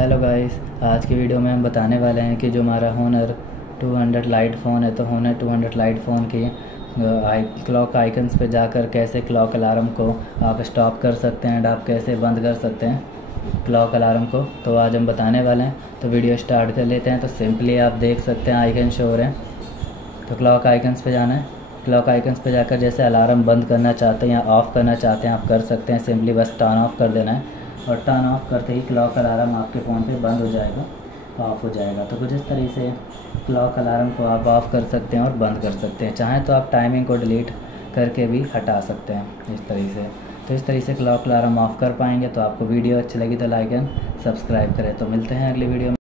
Hello guys, आज की video में हम बताने वाले हैं कि जो हमारा होनर 200 लाइट फ़ोन है तो होनर 200 लाइट फ़ोन की क्लॉक आइकन्स पे जाकर कैसे क्लॉक अलार्म को आप स्टॉप कर सकते हैं एंड आप कैसे बंद कर सकते हैं क्लॉक अलार्म को। तो आज हम बताने वाले हैं, तो वीडियो स्टार्ट कर लेते हैं। तो सिंपली आप देख सकते हैं आइकन शो हो रहे हैं, तो क्लॉक आइकन्स पे जाना है। क्लॉक आइकन्स पे जाकर जैसे अलार्म बंद करना चाहते हैं या ऑफ़ करना चाहते हैं आप कर सकते हैं। सिंपली बस टर्न ऑफ़ कर देना है और टर्न ऑफ़ करते ही क्लॉक अलार्म आपके फ़ोन पे बंद हो जाएगा, ऑफ़ हो जाएगा। तो कुछ इस तरीके से क्लॉक अलार्म को आप ऑफ़ कर सकते हैं और बंद कर सकते हैं। चाहें तो आप टाइमिंग को डिलीट करके भी हटा सकते हैं इस तरीके से। तो इस तरीके से क्लॉक अलार्म ऑफ़ कर पाएंगे। तो आपको वीडियो अच्छी लगी तो लाइक एंड सब्सक्राइब करें। तो मिलते हैं अगली वीडियो में।